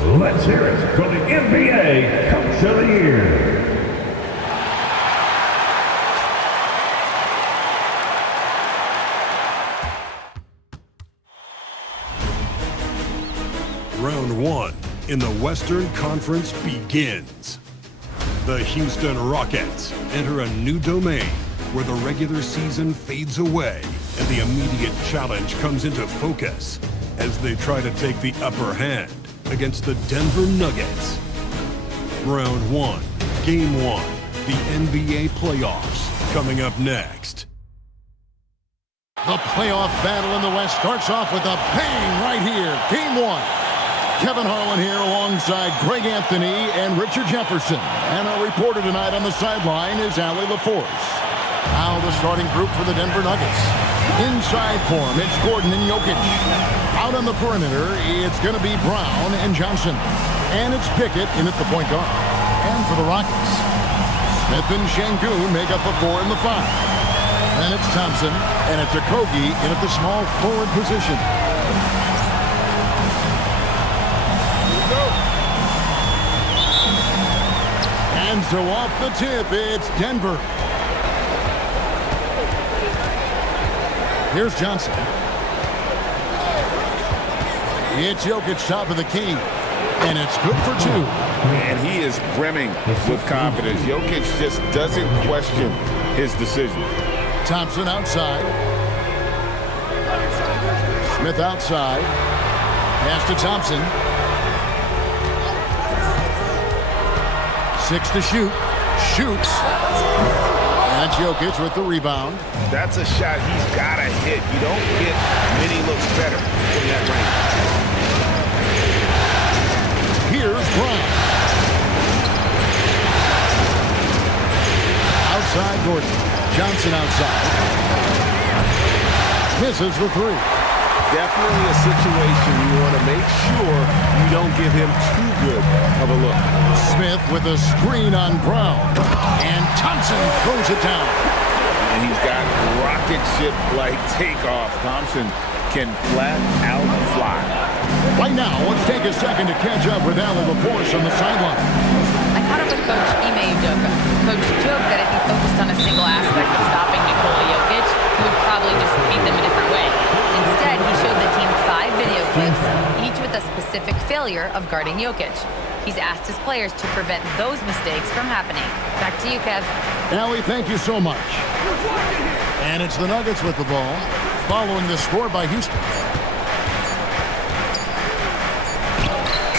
Let's hear it for the NBA Coach of the Year. Round one in the Western Conference begins. The Houston Rockets enter a new domain where the regular season fades away and the immediate challenge comes into focus as they try to take the upper hand against the Denver Nuggets. Round one, game one, the NBA playoffs coming up next. The playoff battle in the West starts off with a bang right here. Game one. Kevin Harlan here alongside Greg Anthony and Richard Jefferson. And our reporter tonight on the sideline is Allie LaForce. Now the starting group for the Denver Nuggets. Inside form, it's Gordon and Jokic. Out on the perimeter, it's going to be Brown and Johnson. And it's Pickett in at the point guard. And for the Rockets, Smith and Şengün make up the 4 and the 5. Then it's Thompson, and it's Okogie in at the small forward position. And so off the tip, it's Denver. Here's Johnson. It's Jokic, top of the key. And it's good for 2. And he is brimming with confidence. Jokic just doesn't question his decision. Thompson outside. Smith outside. Pass to Thompson. 6 to shoot. Shoots. And Jokic with the rebound. That's a shot he's got to hit. You don't get many looks better from that range. Here's Brown. Outside Gordon. Johnson outside. Misses the 3. Definitely a situation you want to make sure you don't give him too good of a look. Smith with a screen on Brown. And Thompson throws it down. And he's got rocket ship-like takeoff. Thompson can flat out fly. Right now, let's take a second to catch up with Allie LaForce on the sideline. I caught up with Coach Ime Udoka. Coach joked that if he focused on a single aspect of stopping Nikola Jokic, he would probably just beat them a different way. Instead, he showed the team 5 video clips, each with a specific failure of guarding Jokic. He's asked his players to prevent those mistakes from happening. Back to you, Kev. Allie, thank you so much. And it's the Nuggets with the ball, following the score by Houston.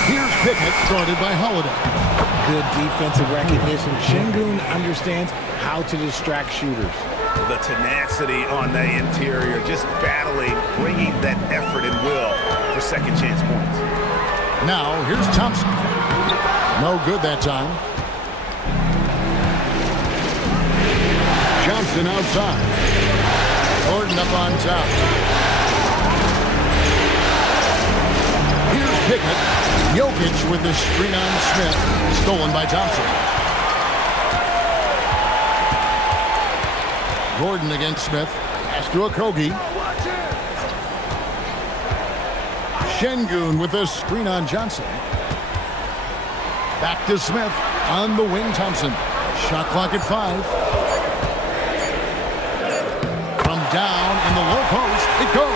Here's Pickett, guarded by Holiday. Good defensive recognition. Şengün understands how to distract shooters. The tenacity on the interior, just battling, bringing that effort and will for second chance points. Now, here's Thompson. No good that time. Johnson outside. Gordon up on top. Here's Pickett. Jokic with the screen on Smith. Stolen by Thompson. Gordon against Smith. Pass to Okogie. Şengün with a screen on Johnson. Back to Smith. On the wing, Thompson. Shot clock at 5. From down in the low post, it goes.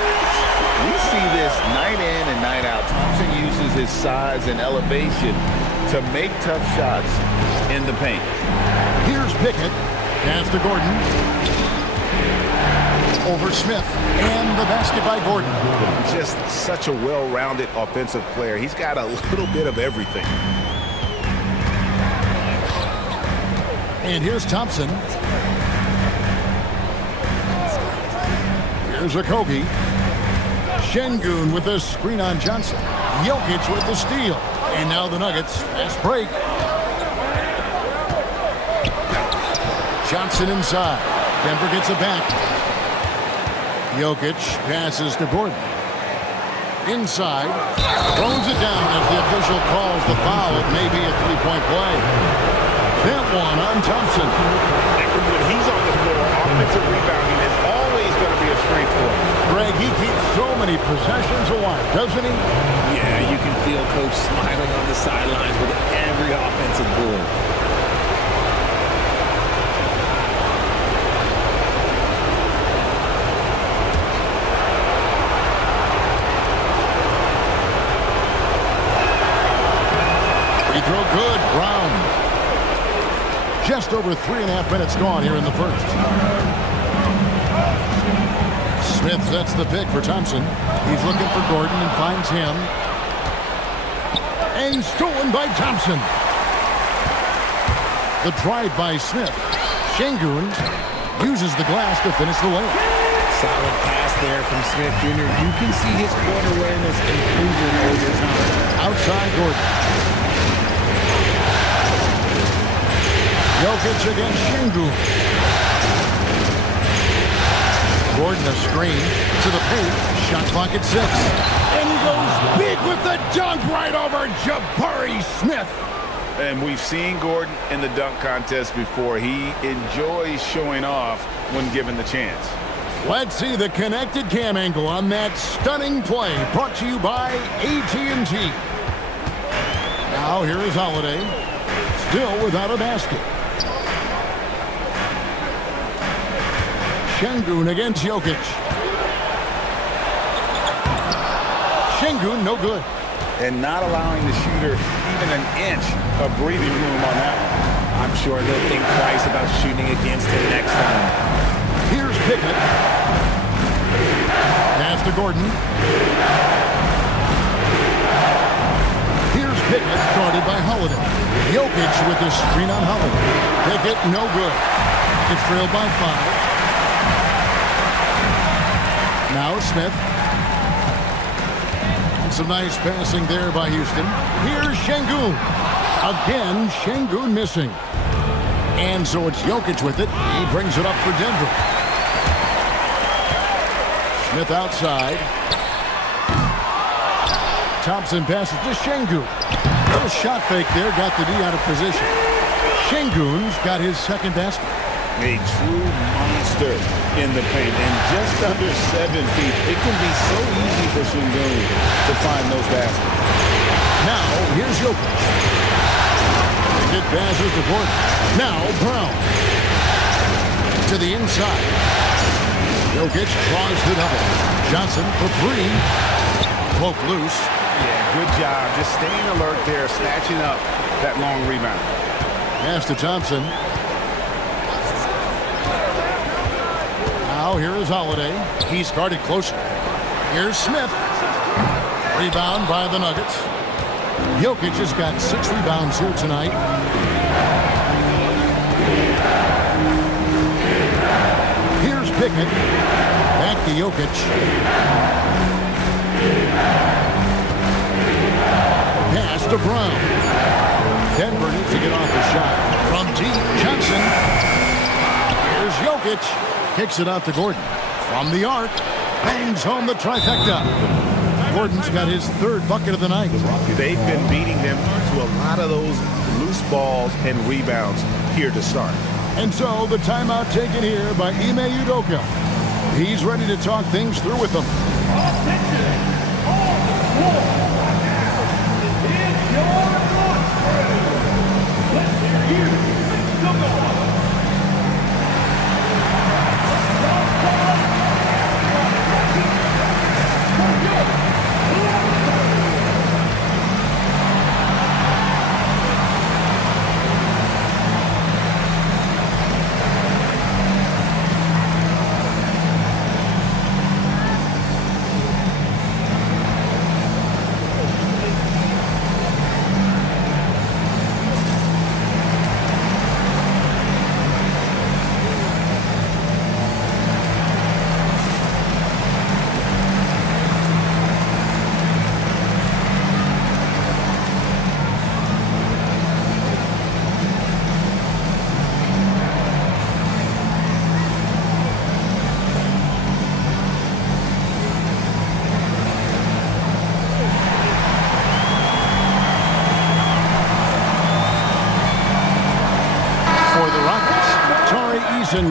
We see this night in and night out. Thompson uses his size and elevation to make tough shots in the paint. Here's Pickett. Pass to Gordon. Over Smith. And the basket by Gordon. Just such a well-rounded offensive player. He's got a little bit of everything. And here's Thompson. Here's Okogie. Şengün with a screen on Johnson. Jokic with the steal. And now the Nuggets. Fast break. Johnson inside. Denver gets it back. Jokic passes to Gordon. Inside. Throws it down as the official calls the foul. It may be a three-point play. That one on Thompson. When he's on the floor, offensive rebounding is always going to be a strength for him. Greg, he keeps so many possessions away, doesn't he? Yeah, you can feel Coach smiling on the sidelines with every offensive board. Free throw good, Brown. Just over 3.5 minutes gone here in the first. Smith sets the pick for Thompson. He's looking for Gordon and finds him. And stolen by Thompson. The drive by Smith. Şengün uses the glass to finish the layup. Solid pass there from Smith Jr. You can see his court awareness improving over time. Outside Gordon. Jokic against Şengün. Gordon a screen to the paint. Shot clock at 6. And he goes big with the dunk right over Jabari Smith. And we've seen Gordon in the dunk contest before. He enjoys showing off when given the chance. Let's see the connected cam angle on that stunning play, brought to you by AT&T. Now here is Holiday, still without a basket. Şengün against Jokic. Şengün no good. And not allowing the shooter even an inch of breathing room on that one. I'm sure they'll think twice about shooting against him next time. Here's Pickett. Pass to Gordon. Here's Pickett, guarded by Holiday. Jokic with the screen on Holiday. Pickett no good. It's trailed by 5. Now Smith. And some nice passing there by Houston. Here's Şengün. Again, Şengün missing. And so it's Jokic with it. He brings it up for Denver. Smith outside. Thompson passes to Şengün. Little shot fake there. Got the D out of position. Şengün's got his second basket. A true monster in the paint, and just under 7 feet. It can be so easy for Şengün to find those baskets. Now, here's Jokic. It passes to Gordon. Now, Brown. To the inside. Jokic draws the double. Johnson for 3. Poke loose. Yeah, good job. Just staying alert there, snatching up that long rebound. Pass to Thompson. Now here is Holiday. He's guarded closer. Here's Smith. Rebound by the Nuggets. Jokic has got 6 rebounds here tonight. Here's Pickett. Back to Jokic. Pass to Brown. Denver needs to get off the shot. From deep, Johnson. Here's Jokic. Kicks it out to Gordon. From the arc. Bangs home the trifecta. Gordon's got his 3rd bucket of the night. They've been beating them to a lot of those loose balls and rebounds here to start. And so the timeout taken here by Ime Udoka. He's ready to talk things through with them.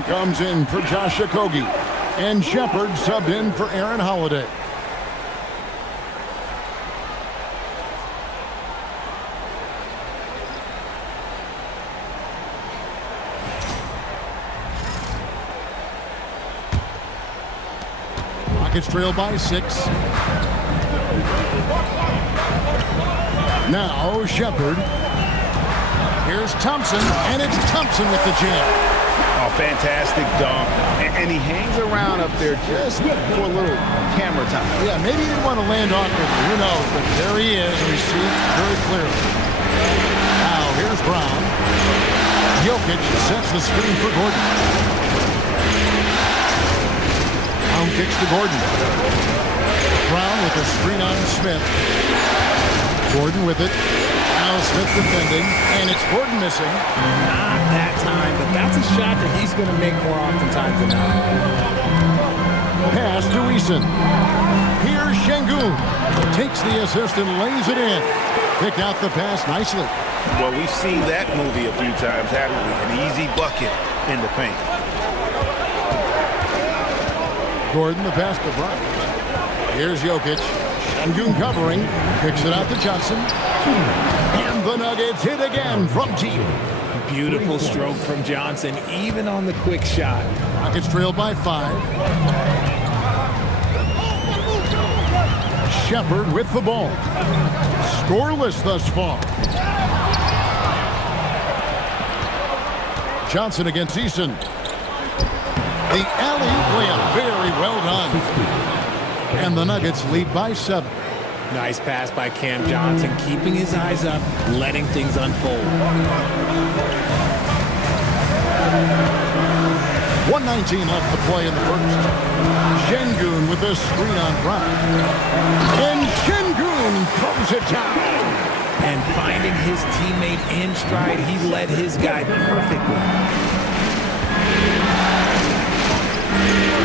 Comes in for Josh Okogie, and Shepard subbed in for Aaron Holiday. Rockets trail by 6. Now Shepard. Here's Thompson, and it's Thompson with the jam. Oh, fantastic dunk. And he hangs around up there just for a little camera time. Yeah, maybe he didn't want to land awkwardly. Who knows? But there he is, and we see it very clearly. Now, here's Brown. Jokic sets the screen for Gordon. Brown kicks to Gordon. Brown with the screen on Smith. Gordon with it. Now Smith defending, and it's Gordon missing. Not that time, but that's a shot that he's going to make more oftentimes than not. Pass to Eason. Here's Şengün. Takes the assist and lays it in. Picked out the pass nicely. Well, we've seen that movie a few times, haven't we? An easy bucket in the paint. Gordon, the pass to Bryant. Here's Jokic. Şengün covering. Kicks it out to Johnson. And the Nuggets hit again from deep. Beautiful stroke from Johnson, even on the quick shot. Rockets trail by 5. Shepard with the ball. Scoreless thus far. Johnson against Eason. The alley-oop layup, very well done. And the Nuggets lead by 7. Nice pass by Cam Johnson, keeping his eyes up, letting things unfold. 1:19 left to play in the first. Şengün with the screen on Brown. And Şengün throws it down. And finding his teammate in stride, he led his guy perfectly.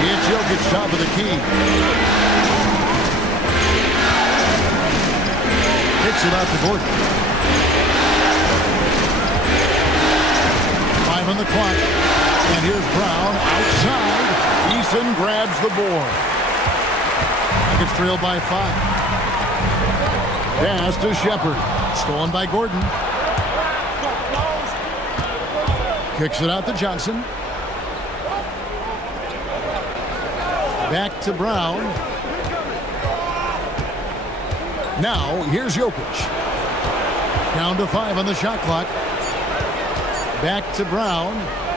It's Jokic top of the key. Kicks it out to Gordon. 5 on the clock. And here's Brown outside. Eason grabs the board. Nuggets trail by 5. Pass to Shepard. Stolen by Gordon. Kicks it out to Johnson. Back to Brown. Now, here's Jokic. Down to 5 on the shot clock. Back to Brown.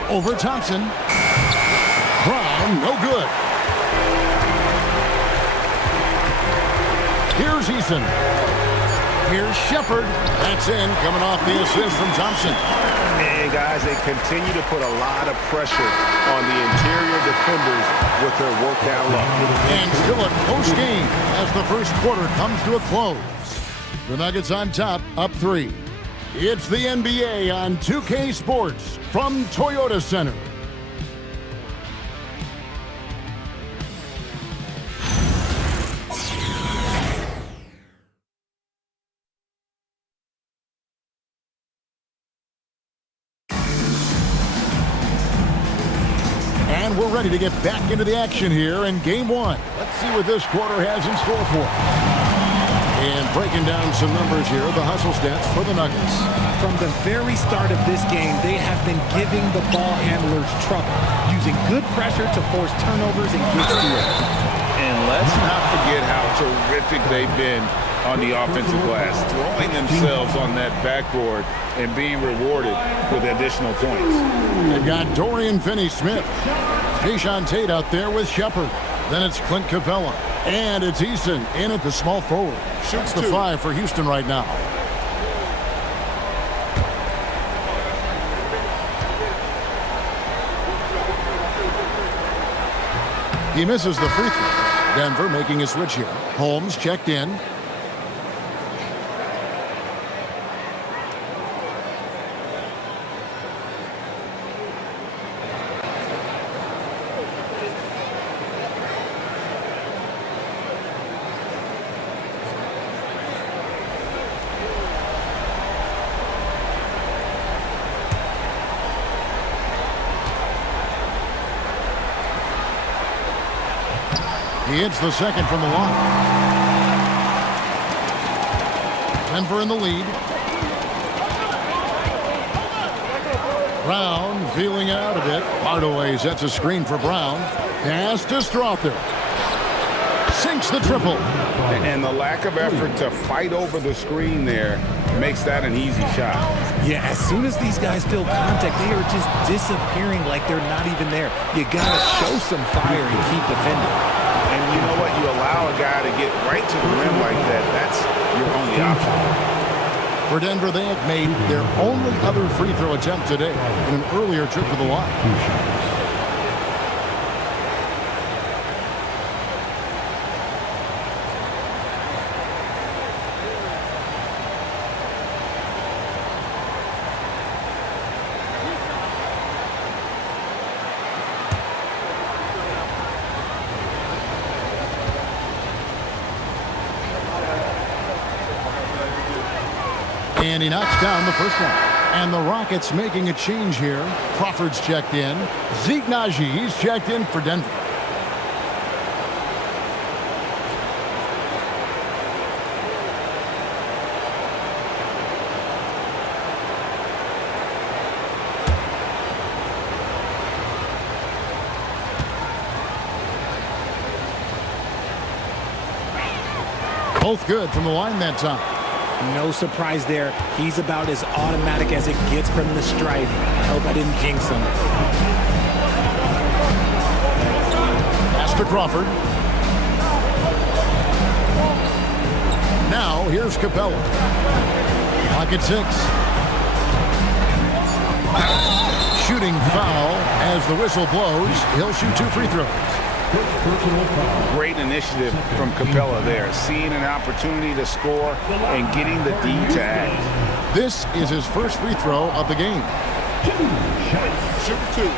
Over Thompson. Brown, no good. Here's Eason. Here's Shepard. That's in, coming off the assist from Thompson. And guys, they continue to put a lot of pressure on the interior defenders with their workout look. And still a close game as the first quarter comes to a close. The Nuggets on top, up 3. It's the NBA on 2K Sports from Toyota Center. And we're ready to get back into the action here in Game 1. Let's see what this quarter has in store for us. And breaking down some numbers here, the hustle stats for the Nuggets. From the very start of this game, they have been giving the ball handlers trouble, using good pressure to force turnovers and get steals. And let's not forget how terrific they've been on the offensive glass, throwing themselves on that backboard and being rewarded with additional points. They've got Dorian Finney-Smith. Jayson Tatum out there with Shepard. Then it's Clint Capella. And it's Eason in at the small forward. Shoots the 5 for Houston right now. He misses the free throw. Denver making a switch here. Holmes checked in. He hits the second from the line. Denver in the lead. Brown feeling it out a bit. Hardaway sets a screen for Brown. Pass to Strother. sinks the triple. And the lack of effort to fight over the screen there makes that an easy shot. Yeah, as soon as these guys feel contact, they are just disappearing like they're not even there. You got to show some fire and keep defending. And you know what? You allow a guy to get right to the rim like that. That's your only option. For Denver, they have made their only other free throw attempt today in an earlier trip to the line. And he knocks down the first one. And the Rockets making a change here. Crawford's checked in. Zeke Naji, he's checked in for Denver. Both good from the line that time. No surprise there. He's about as automatic as it gets from the stripe. I hope I didn't jinx him. Pass to Crawford. Now, here's Capella. Pocket 6. Shooting foul as the whistle blows. He'll shoot 2 free throws. Great initiative from Capella there, seeing an opportunity to score and getting the D to act. This is his first free throw of the game. Shoot 2.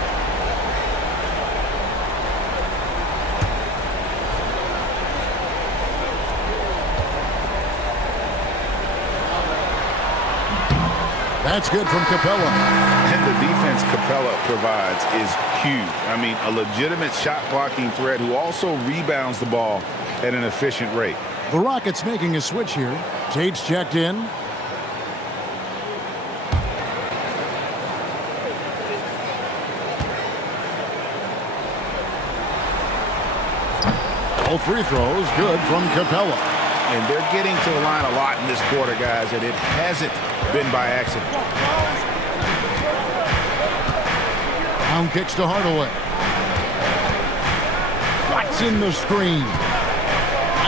That's good from Capella. And the defense Capella provides is huge. I mean, a legitimate shot blocking threat who also rebounds the ball at an efficient rate. The Rockets making a switch here. Tate's checked in. All free throws good from Capella. And they're getting to the line a lot in this quarter, guys, and it hasn't been by accident. Down kicks to Hardaway. Watson the screen.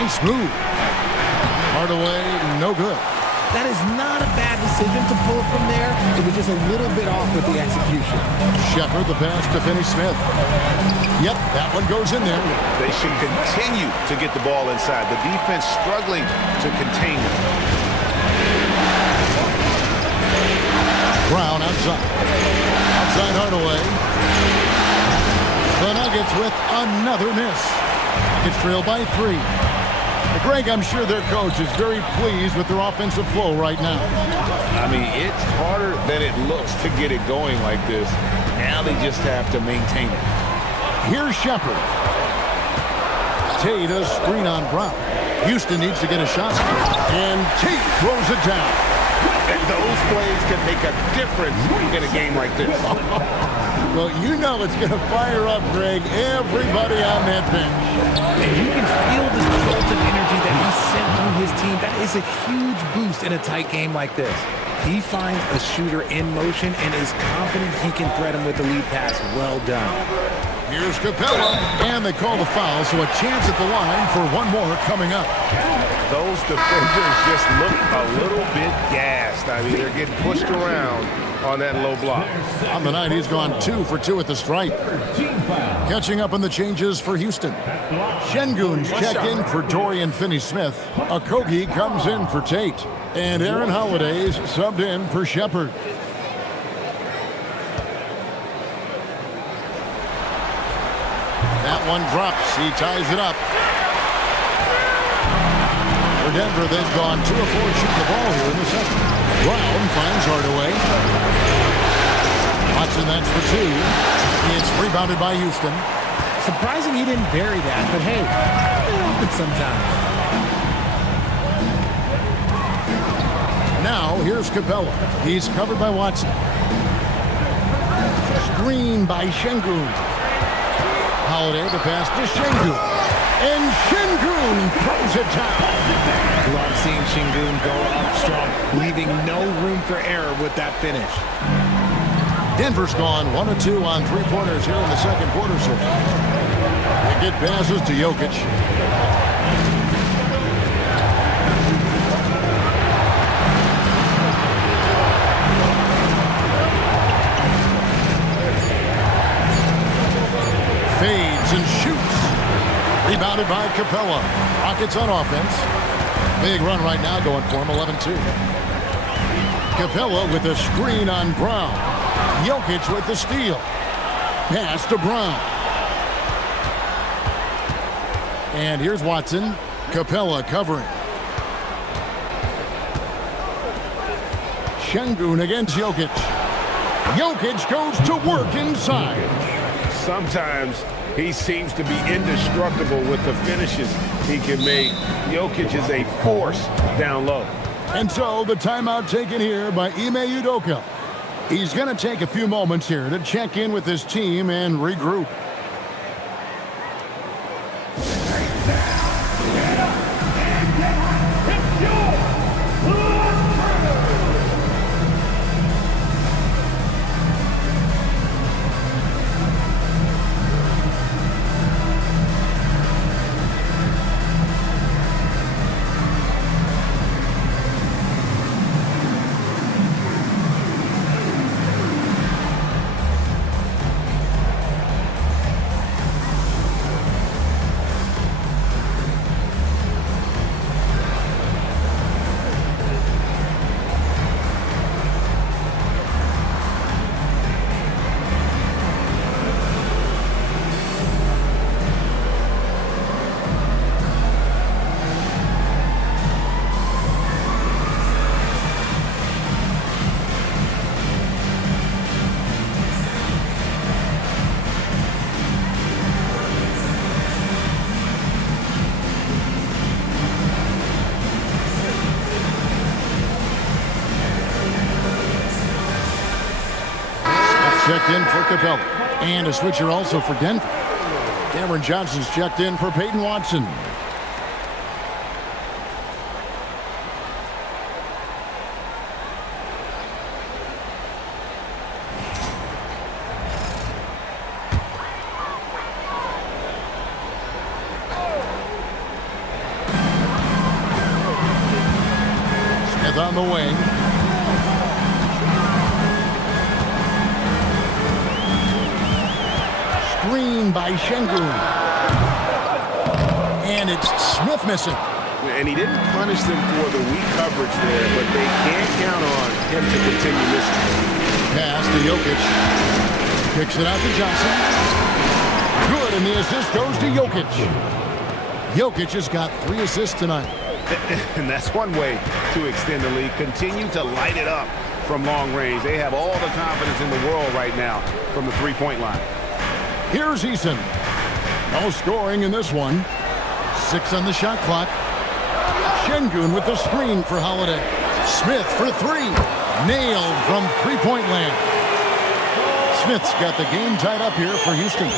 Nice move. Hardaway, no good. That is not a bad decision to pull from there. It was just a little bit off with the execution. Shepard, the pass to Finney-Smith. Yep, that one goes in there. They should continue to get the ball inside. The defense struggling to contain it. Brown outside. Outside Hardaway. The Nuggets with another miss. Nuggets trail by 3. Greg, I'm sure their coach is very pleased with their offensive flow right now. I mean, it's harder than it looks to get it going like this. Now they just have to maintain it. Here's Shepard. Tate a screen on Brown. Houston needs to get a shot. And Tate throws it down. And those plays can make a difference in a game like this. Well, you know it's going to fire up, Greg, everybody on that bench. And you can feel the jolt of energy that he sent through his team. That is a huge boost in a tight game like this. He finds a shooter in motion and is confident he can thread him with the lead pass. Well done. Here's Capella, and they call the foul, so a chance at the line for one more coming up. Those defenders just look a little bit gassed. I mean, they're getting pushed around on that low block. On the night, he's gone 2 for 2 at the stripe. Catching up on the changes for Houston. Şengün's checked in for Dorian Finney-Smith. Okogie comes in for Tate. And Aaron Holiday's subbed in for Shepard. That one drops. He ties it up. For Denver, they've gone 2 of 4 shooting the ball here in the second. Brown finds Hardaway. Watson, that's for 2. It's rebounded by Houston. Surprising he didn't bury that, but hey, it happens sometimes. Now, here's Capella. He's covered by Watson. Screen by Şengün. Holiday, the pass to Şengün. And Şengün throws it down. Love seeing Şengün go up strong, leaving no room for error with that finish. Denver's gone 1 of 2 on three-pointers here in the second quarter so far. They get passes to Jokic. Fades and shoots. Rebounded by Capella. Rockets on offense. Big run right now going for him, 11-2. Capella with a screen on Brown. Jokic with the steal. Pass to Brown. And here's Watson. Capella covering. Şengün against Jokic. Jokic goes to work inside. Sometimes he seems to be indestructible with the finishes he can make. Jokic is a force down low. And so the timeout taken here by Ime Udoka. He's going to take a few moments here to check in with his team and regroup. Checked in for Capella. And a switcher also for Denver. Cameron Johnson's checked in for Peyton Watson. Smith on the wing. Screen by Şengün. And it's Smith missing. And he didn't punish them for the weak coverage there, but they can't count on him to continue missing. Pass to Jokic. Kicks it out to Johnson. Good, and the assist goes to Jokic. Jokic has got 3 assists tonight. And that's one way to extend the lead. Continue to light it up from long range. They have all the confidence in the world right now from the three-point line. Here's Eason. No scoring in this one. 6 on the shot clock. Şengün with the screen for Holiday. Smith for 3. Nailed from three-point land. Smith's got the game tied up here for Houston.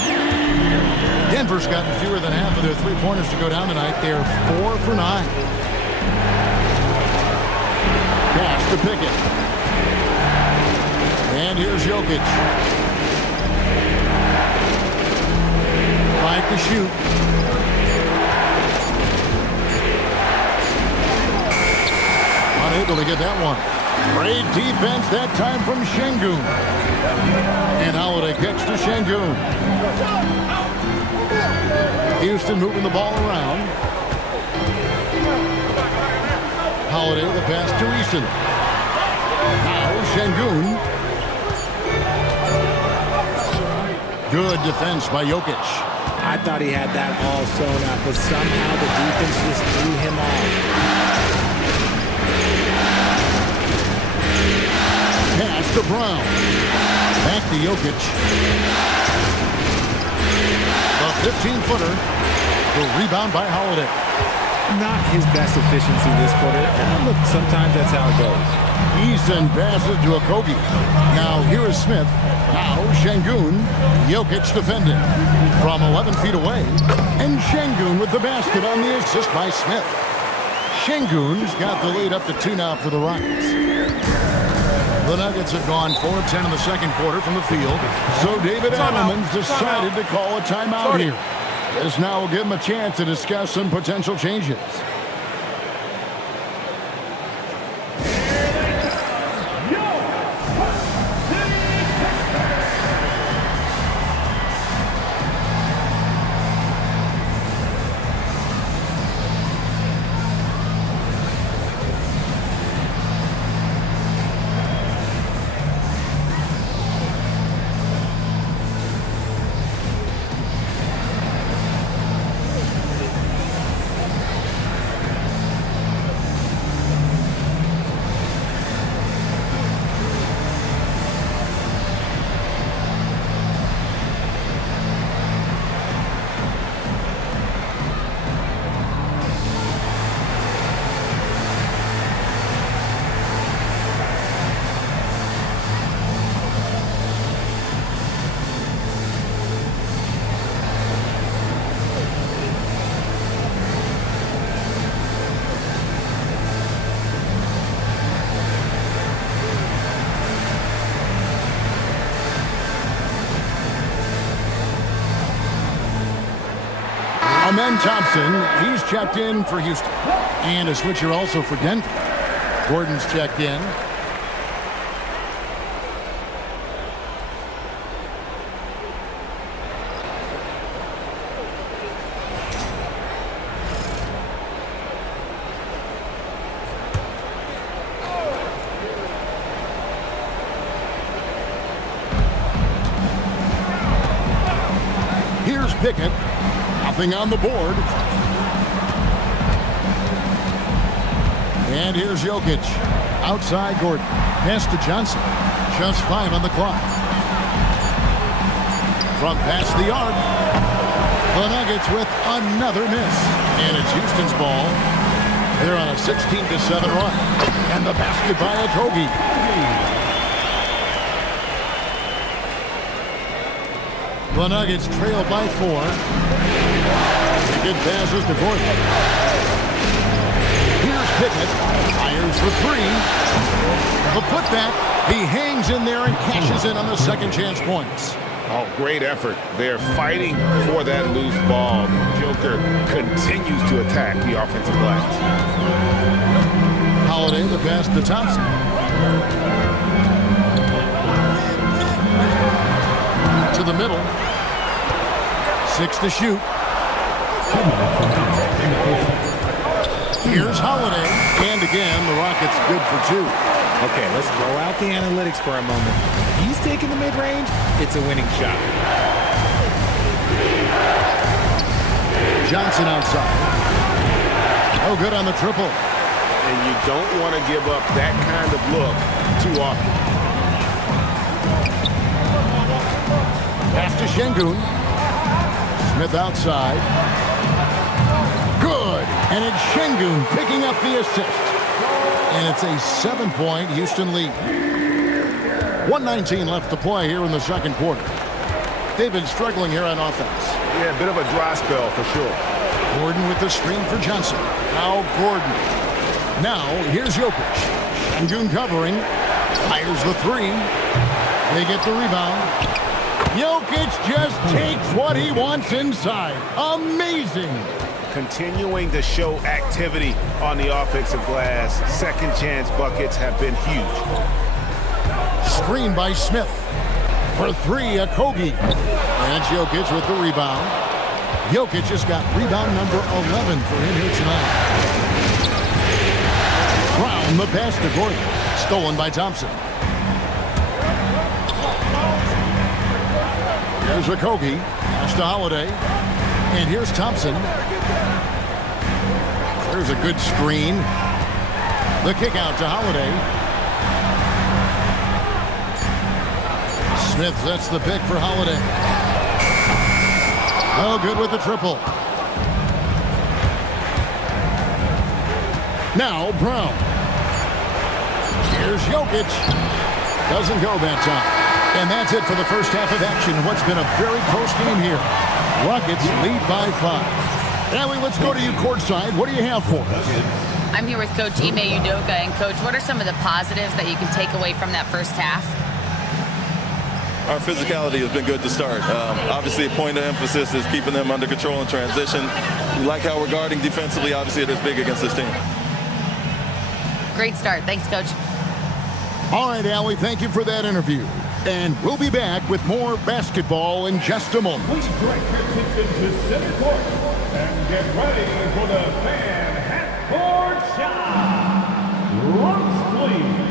Denver's gotten fewer than half of their three-pointers to go down tonight. They're 4 for 9. Pass to Pickett. And here's Jokic. 5 to shoot. Unable to get that one. Great defense that time from Şengün. And Holiday kicks to Şengün. Houston moving the ball around. Holiday the pass to Eason. Now Şengün. Good defense by Jokic. I thought he had that all sewn up, but somehow the defense just threw him off. Pass to Brown. Back to Jokic. The 15-footer. The rebound by Holiday. Not his best efficiency this quarter. And look, sometimes that's how it goes. Eason passes to Okogie. Now here is Smith. Now Şengün. Jokic defending from 11 feet away. And Şengün with the basket on the assist by Smith. Şengün's got the lead up to 2 now for the Rockets. The Nuggets have gone 4-10 in the second quarter from the field. So David Adelman's decided to call a timeout here. This now will give him a chance to discuss some potential changes. Amen Thompson, he's checked in for Houston. And a switcher also for Denver. Gordon's checked in. Here's Pickett. Nothing on the board. And here's Jokic. Outside Gordon. Pass to Johnson. Just 5 on the clock. From past the arc. The Nuggets with another miss. And it's Houston's ball. They're on a 16-7 run. And the basket by Okogie. The Nuggets trail by 4. Good passes to Gordon. Here's Pickett. Fires for 3. The putback. He hangs in there and cashes in on the second chance points. Oh, great effort. They're fighting for that loose ball. Joker continues to attack the offensive glass. Holiday the pass to Thompson. To the middle. 6 to shoot. Here's Holiday. And again, the Rockets good for 2. Okay, let's throw out the analytics for a moment. If he's taking the mid-range, it's a winning shot. Johnson outside. No good on the triple. And you don't want to give up that kind of look too often. Pass to Şengün. Smith outside. Good. And it's Şengün picking up the assist. And it's a 7-point Houston lead. 1:19 left to play here in the second quarter. They've been struggling here on offense. Yeah, a bit of a dry spell for sure. Gordon with the screen for Johnson. Now Gordon. Now here's Jokic. Şengün covering. Fires the 3. They get the rebound. Jokic just takes what he wants inside. Amazing. Continuing to show activity on the offensive glass. Second chance buckets have been huge. Screen by Smith. For 3, Okogie. And Jokic with the rebound. Jokic just got rebound number 11 for him here tonight. Brown the pass to Gordon. Stolen by Thompson. Here's Okogie. Pass to Holiday. And here's Thompson. There's a good screen. The kick out to Holiday. Smith sets the pick for Holiday. No good with the triple. Now Brown. Here's Jokic. Doesn't go that time. And that's it for the first half of action. What's been a very close game here. Rockets lead by 5. Allie, let's go to you courtside. What do you have for us? I'm here with Coach Ime Udoka. And, Coach, what are some of the positives that you can take away from that first half? Our physicality has been good to start. Obviously, a point of emphasis is keeping them under control in transition. We like how we're guarding defensively. Obviously, it is big against this team. Great start. Thanks, Coach. All right, Allie, thank you for that interview. And we'll be back with more basketball in just a moment. Please direct your attention to center court and get ready for the fan half-court shot. Lunch, please.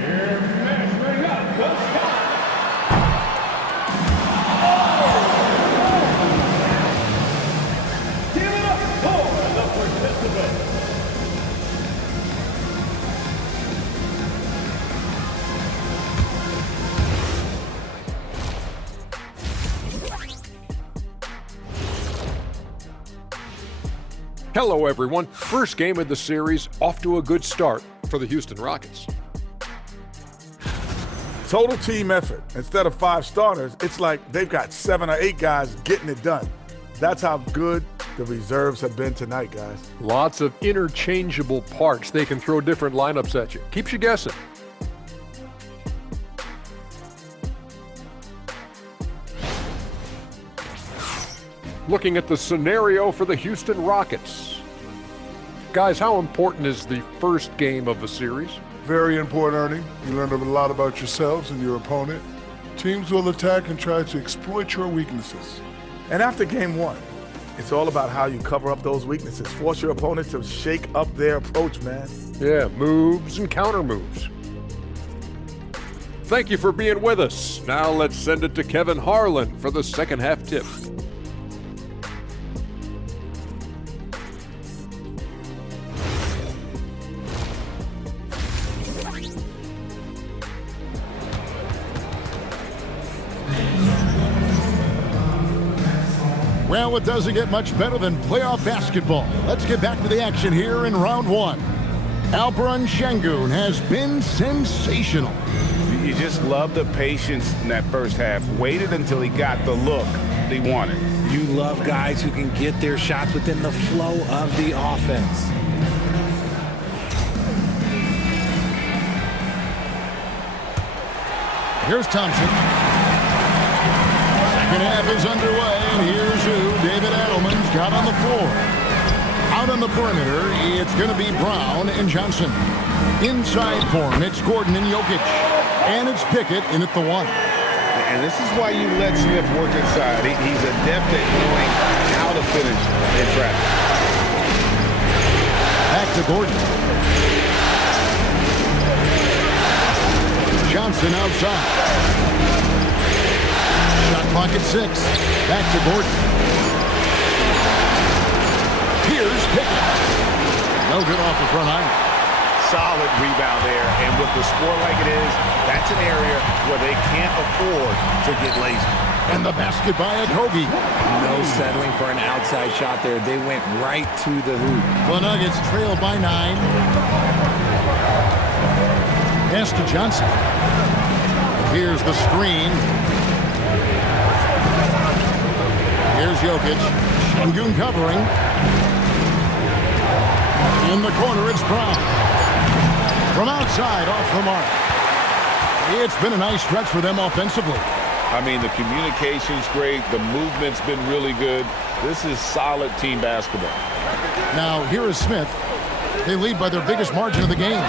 They're measuring up the shot. Give it up for the participants. Hello, everyone. First game of the series, off to a good start for the Houston Rockets. Total team effort. Instead of 5 starters, it's like they've got 7 or 8 guys getting it done. That's how good the reserves have been tonight, guys. Lots of interchangeable parts. They can throw different lineups at you. Keeps you guessing. Looking at the scenario for the Houston Rockets. Guys, how important is the first game of the series? Very important, Ernie. You learn a lot about yourselves and your opponent. Teams will attack and try to exploit your weaknesses. And after game 1, it's all about how you cover up those weaknesses. Force your opponent to shake up their approach, man. Yeah, moves and counter moves. Thank you for being with us. Now let's send it to Kevin Harlan for the second half tip. Well, it doesn't get much better than playoff basketball. Let's get back to the action here in round 1. Alperen Sengun has been sensational. You just love the patience in that first half. Waited until he got the look he wanted. You love guys who can get their shots within the flow of the offense. Here's Thompson. Second half is underway, and here's who David Adelman's got on the floor. Out on the perimeter, it's going to be Brown and Johnson. Inside for him, it's Gordon and Jokic. And it's Pickett in at the 1. And this is why you let Smith work inside. He's adept at knowing how to finish in traffic. Back to Gordon. Johnson outside. Shot clock at 6. Back to Gordon. Here's Pickett. No good off the front iron. Solid rebound there, and with the score like it is, that's an area where they can't afford to get lazy. And the basket by Okogie. No settling for an outside shot there. They went right to the hoop. The Nuggets trail by 9. Pass to Johnson. Here's the screen. Here's Jokic. Sengun covering. In the corner, it's Brown. From outside, off the mark. It's been a nice stretch for them offensively. I mean, the communication's great. The movement's been really good. This is solid team basketball. Now, here is Smith. They lead by their biggest margin of the game.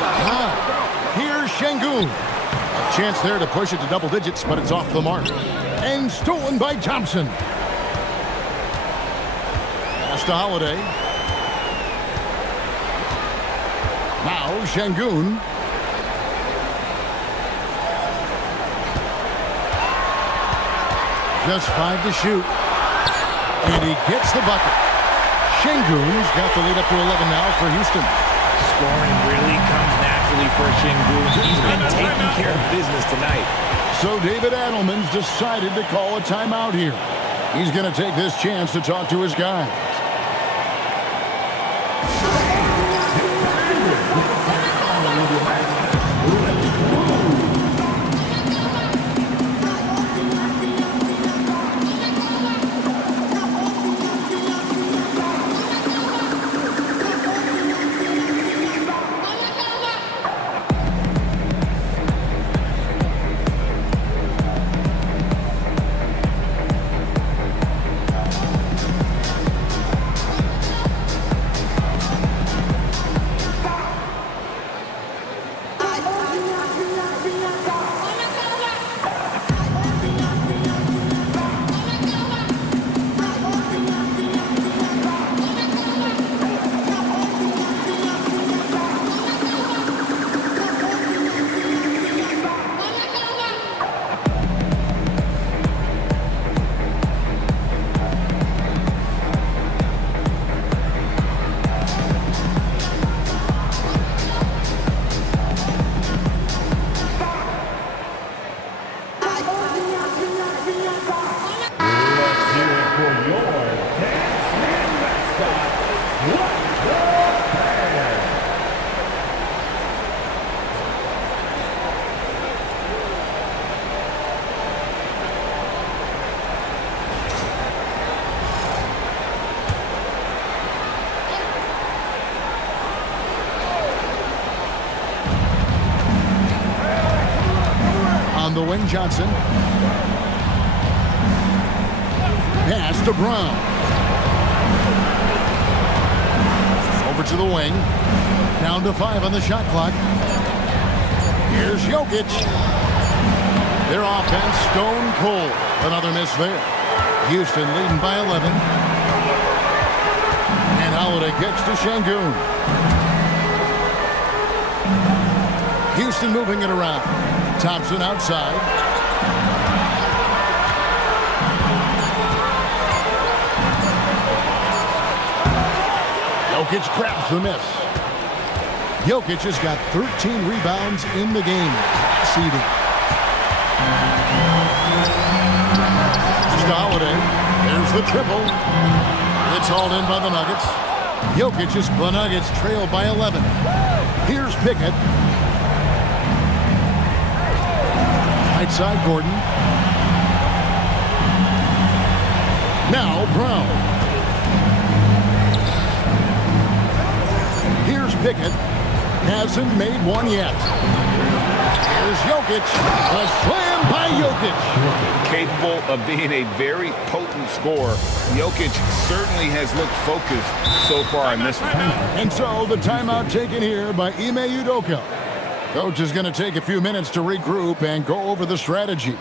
Here's Sengun. A chance there to push it to double digits, but it's off the mark. And stolen by Thompson. Pass to Holiday. Now, Sengun. Just 5 to shoot. And he gets the bucket. Sengun's got the lead up to 11 now for Houston. Scoring really comes naturally for Sengun. He's been taking care of business tonight. So David Adelman's decided to call a timeout here. He's going to take this chance to talk to his guys. Jalen Johnson. Pass to Brown. Over to the wing. Down to 5 on the shot clock. Here's Jokic. Their offense stone cold. Another miss there. Houston leading by 11. And Holiday gets to Şengün. Houston moving it around. Thompson outside. Jokic grabs the miss. Jokic has got 13 rebounds in the game. Seeding. Holiday. There's the triple. It's hauled in by the Nuggets. Jokic's the Nuggets trail by 11. Here's Pickett. Right side, Gordon. Now Brown. Here's Pickett. Hasn't made one yet. Here's Jokic. A slam by Jokic. Capable of being a very potent scorer, Jokic certainly has looked focused so far in this one. And so the timeout taken here by Ime Udoka. Coach is going to take a few minutes to regroup and go over the strategy.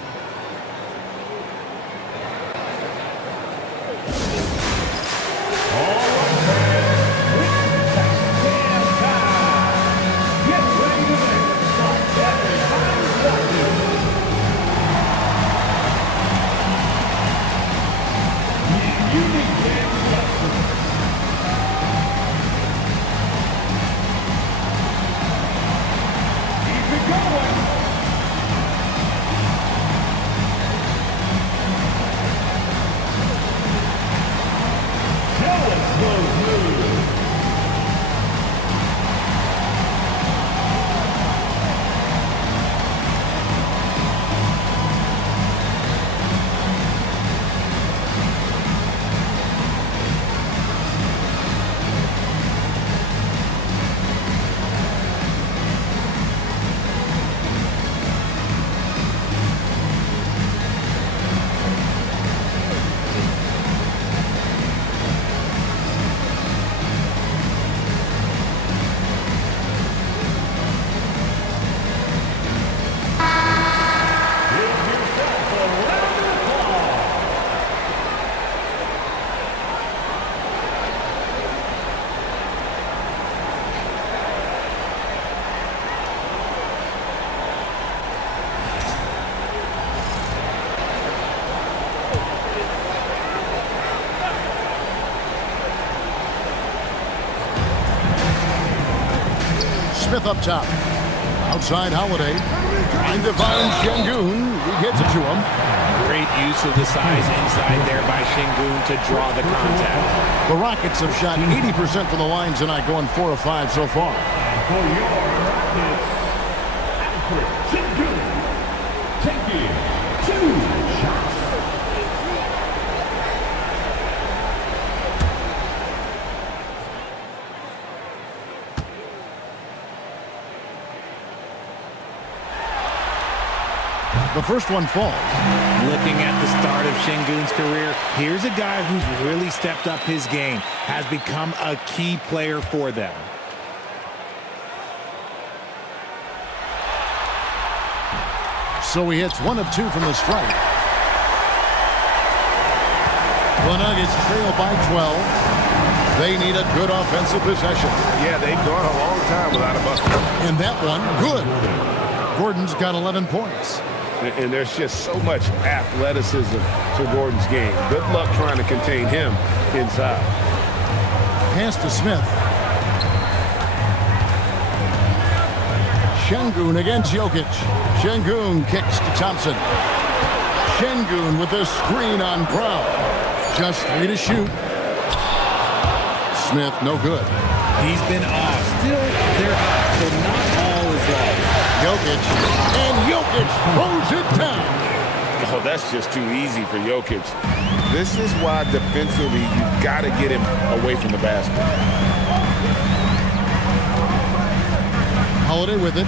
Smith up top. Outside Holiday. Trying to find Şengün. He gets it to him. Great use of the size inside there by Şengün to draw the contact. The Rockets have shot 80% from the line tonight, going 4 of 5 so far. For your Rockets, Şengün taking 2 shots. The first one falls. Looking at the start of Şengün's career, here's a guy who's really stepped up his game, has become a key player for them. So he hits 1 of 2 from the stripe. The Nuggets trail by 12. They need a good offensive possession. Yeah, they've gone a long time without a bucket. And that one, good. Gordon's got 11 points. And there's just so much athleticism to Gordon's game. Good luck trying to contain him inside. Pass to Smith. Şengün against Jokic. Şengün kicks to Thompson. Şengün with a screen on Brown. Just 3 to shoot. Smith, no good. He's been off. Still, they're up, so not all is lost. Jokic, and Jokic throws it down. Oh, that's just too easy for Jokic. This is why defensively you've got to get him away from the basket. Holiday with it.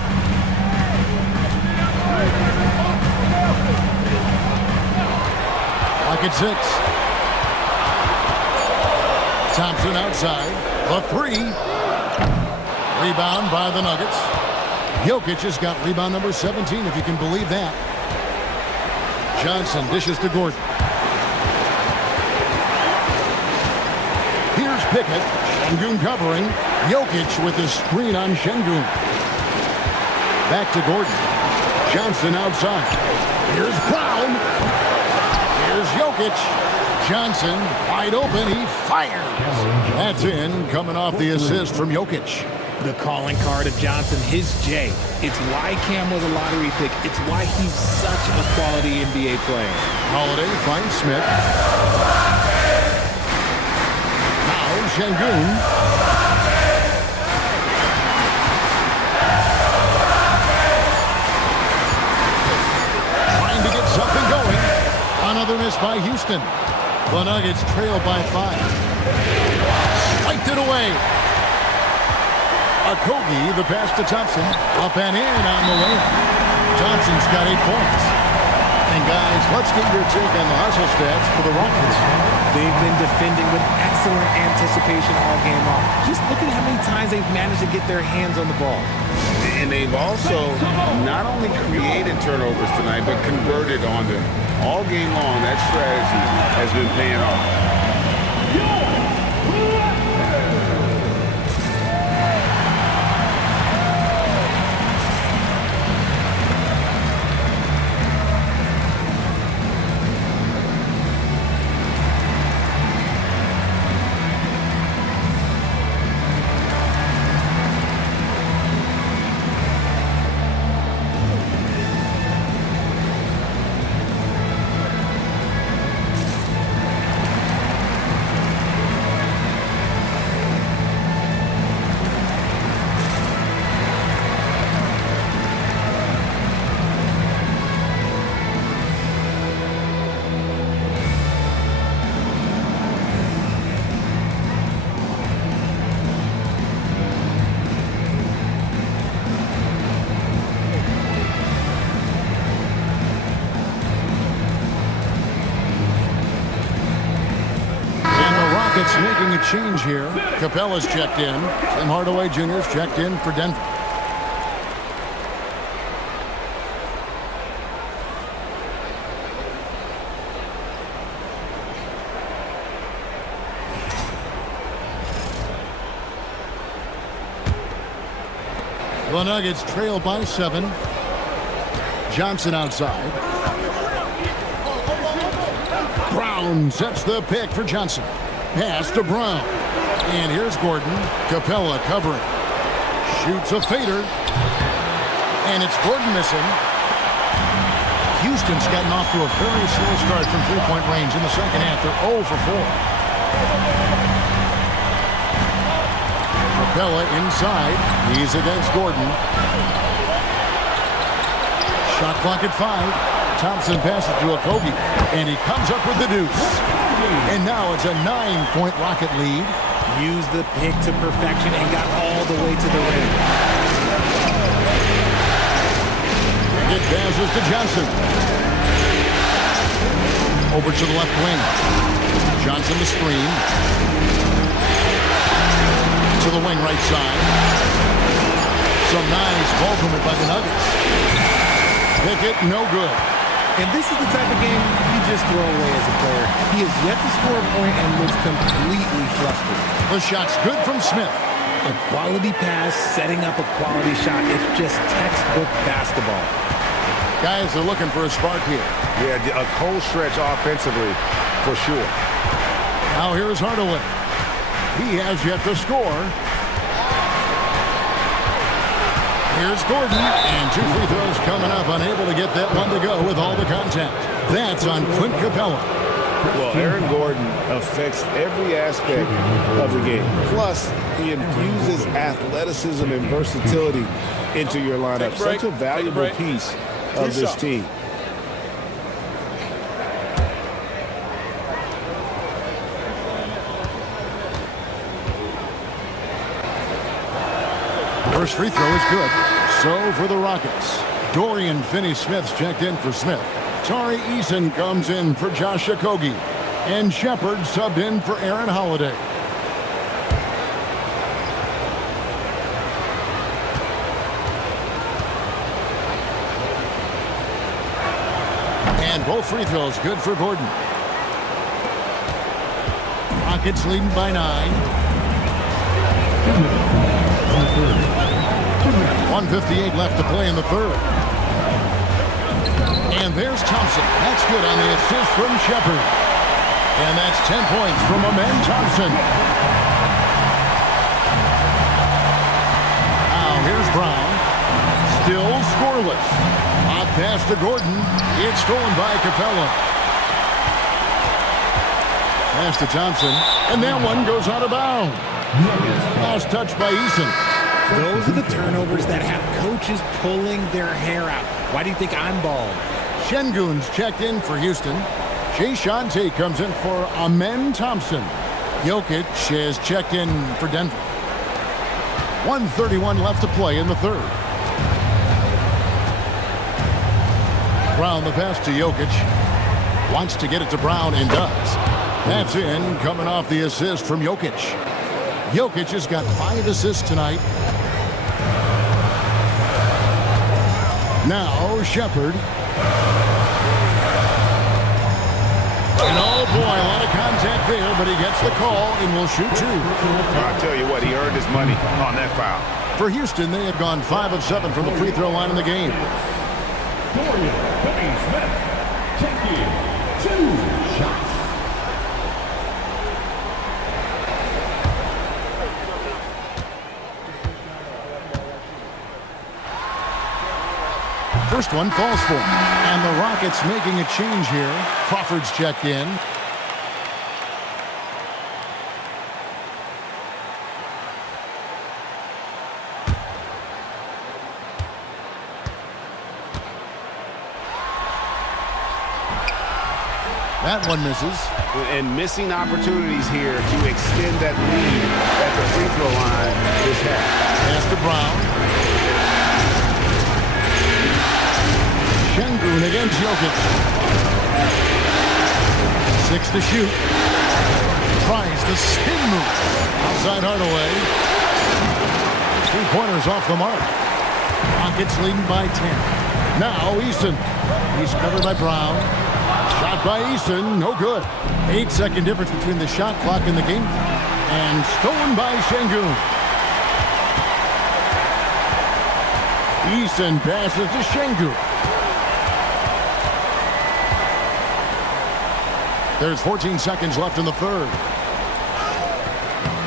Like it's 6. Thompson outside. The 3. Rebound by the Nuggets. Jokic has got rebound number 17, if you can believe that. Johnson dishes to Gordon. Here's Pickett. Şengün covering. Jokic with the screen on Şengün. Back to Gordon. Johnson outside. Here's Brown. Here's Jokic. Johnson wide open. He fires. That's in, coming off the assist from Jokic. The calling card of Johnson, his J. It's why Cam was a lottery pick. It's why he's such a quality NBA player. Holiday finds Smith. Now Şengün. Trying to get something going. Another miss by Houston. The Nuggets trail by 5. Spiked it away. Okogie, the pass to Thompson. Up and in on the way. Thompson's got 8 points. And guys, let's get your take on the hustle stats for the Rockets. They've been defending with excellent anticipation all game long. Just look at how many times they've managed to get their hands on the ball. And they've also not only created turnovers tonight, but converted on them. All game long, that strategy has been paying off. Making a change here. Capella's checked in. Tim Hardaway Jr.'s checked in for Denver. The Nuggets trail by 7. Johnson outside. Brown sets the pick for Johnson. Pass to Brown. And here's Gordon. Capella covering. Shoots a fader. And it's Gordon missing. Houston's gotten off to a very slow start from three-point range in the second half. They're 0 for 4. Capella inside. He's against Gordon. Shot clock at 5. Thompson passes to Okogie. And he comes up with the deuce. And now it's a 9-point Rocket lead. Used the pick to perfection and got all the way to the rim. It passes to Johnson. Over to the left wing. Johnson the screen. To the wing right side. Some nice ball movement by the Nuggets. Pickett, no good. And this is the type of game you just throw away as a player. He has yet to score a point and looks completely flustered. The shot's good from Smith. A quality pass, setting up a quality shot. It's just textbook basketball. Guys are looking for a spark here. Yeah, a cold stretch offensively, for sure. Now here's Hardaway. He has yet to score. Here's Gordon, and 2 free throws coming up, unable to get that one to go with all the contact. That's on Clint Capella. Well, Aaron Gordon affects every aspect of the game. Plus, he infuses athleticism and versatility into your lineup. Such a valuable piece of this team. First free throw is good. So for the Rockets, Dorian Finney-Smith's checked in for Smith. Tari Eason comes in for Josh Okogie. And Shepard subbed in for Aaron Holiday. And both free throws good for Gordon. Rockets leading by 9. 1:58 left to play in the third. And there's Thompson. That's good on the assist from Shepard. And that's 10 points from Amen Thompson. Now here's Brown. Still scoreless. Hot pass to Gordon. It's stolen by Capella. Pass to Thompson. And that one goes out of bounds. Last touch by Eason. Those are the turnovers that have coaches pulling their hair out. Why do you think I'm bald? Şengün's checked in for Houston. Jayson Tatum comes in for Amen Thompson. Jokic is checked in for Denver. 1:31 left to play in the third. Brown the pass to Jokic. Wants to get it to Brown and does. That's in, coming off the assist from Jokic. Jokic has got 5 assists tonight. Now Shepard. And oh boy, a lot of contact there, but he gets the call and will shoot 2. I'll tell you what, he earned his money on that foul. For Houston, they have gone 5 of 7 from the free throw line in the game. Naismith taking 2 shots. First one falls for him. And the Rockets making a change here. Crawford's checked in. That one misses. And missing opportunities here to extend that lead at the free throw line this half. Pass to Brown. Şengün against Jokic. 6 to shoot. Tries the spin move. Outside Hardaway. 3-pointers off the mark. Rockets leading by 10. Now Eason. He's covered by Brown. Shot by Eason. No good. 8-second difference between the shot clock and the game clock. And stolen by Şengün. Eason passes to Şengün. There's 14 seconds left in the third.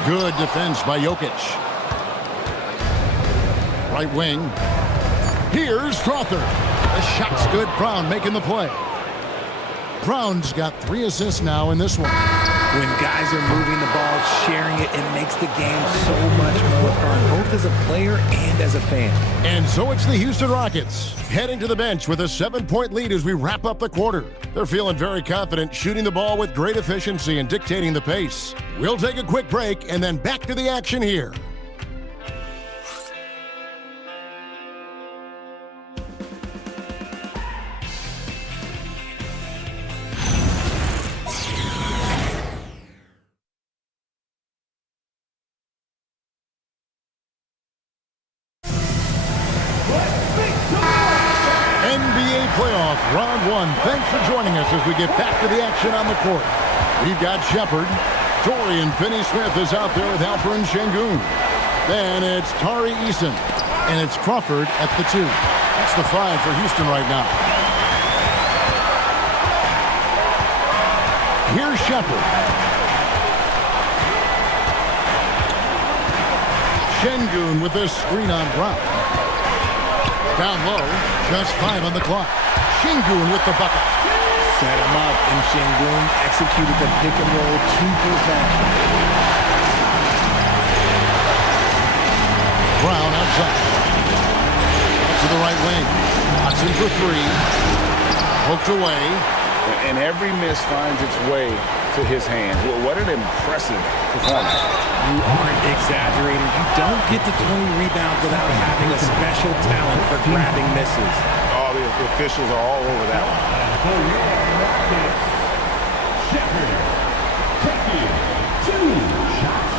Good defense by Jokic. Right wing. Here's Crawford. The shot's good. Brown making the play. Brown's got 3 assists now in this one. When guys are moving the ball, sharing it, it makes the game so much more fun, both as a player and as a fan. And so it's the Houston Rockets heading to the bench with a 7-point lead as we wrap up the quarter. They're feeling very confident, shooting the ball with great efficiency and dictating the pace. We'll take a quick break and then back to the action here. NBA playoff round 1. Thanks for joining us as we get back to the action on the court. We've got Shepard. Dorian Finney-Smith is out there with Alperen Şengün. Then it's Tari Eason. And it's Crawford at the 2. That's the 5 for Houston right now. Here's Shepard. Şengün with this screen on Brown. Down low, just 5 on the clock. Şengün with the bucket. Set him up, and Şengün executed the pick and roll to perfection. Brown outside. Out to the right wing. Watson for 3. Poked away. And every miss finds its way to his hands. Well, what an impressive performance. You aren't exaggerating. You don't get to 20 rebounds without having a special talent for grabbing misses. Oh, the officials are all over that one. for your Rockets, Shepherd, taking 2 shots.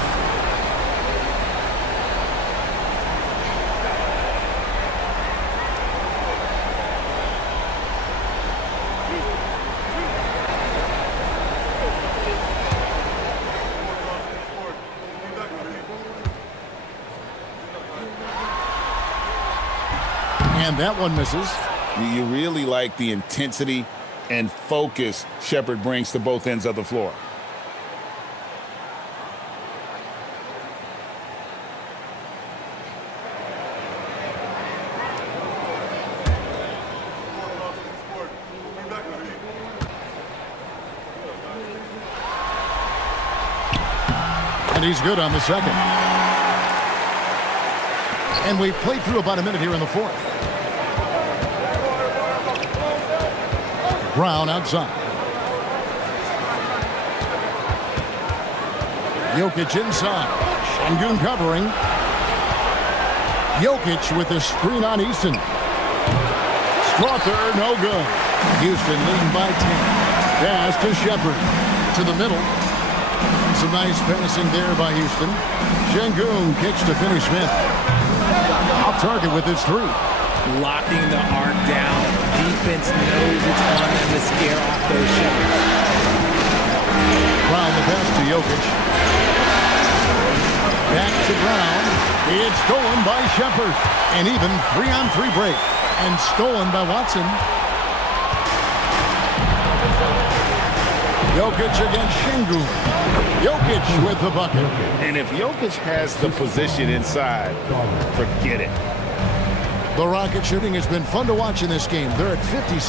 And that one misses. You really like the intensity and focus Shepherd brings to both ends of the floor. And he's good on the second. And we've played through about a minute here in the fourth. Brown outside. Jokic inside. Şengün covering. Jokic with the screen on Eason. Strother, no good. Houston leading by 10. Pass to Shepherd. To the middle. Some nice passing there by Houston. Şengün kicks to Finney-Smith. Off target with his 3. Locking the arc down. Defense knows it's on them to scare off those shots. Brown the pass to Jokic. Back to Brown. It's stolen by Shepherd. And even 3-on-3 break. And stolen by Watson. Jokic against Şengün. Jokic with the bucket. And if Jokic has the position inside, forget it. The Rocket shooting has been fun to watch in this game. They're at 57%.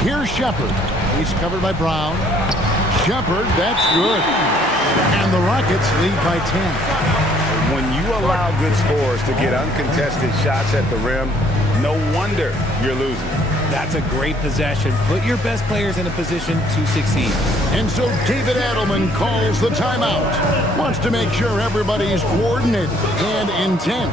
Here's Shepherd. He's covered by Brown. Shepherd, that's good. And the Rockets lead by 10. When you allow good scorers to get uncontested shots at the rim, no wonder you're losing. That's a great possession. Put your best players in a position to succeed. And so David Adelman calls the timeout. Wants to make sure everybody's coordinated and intent.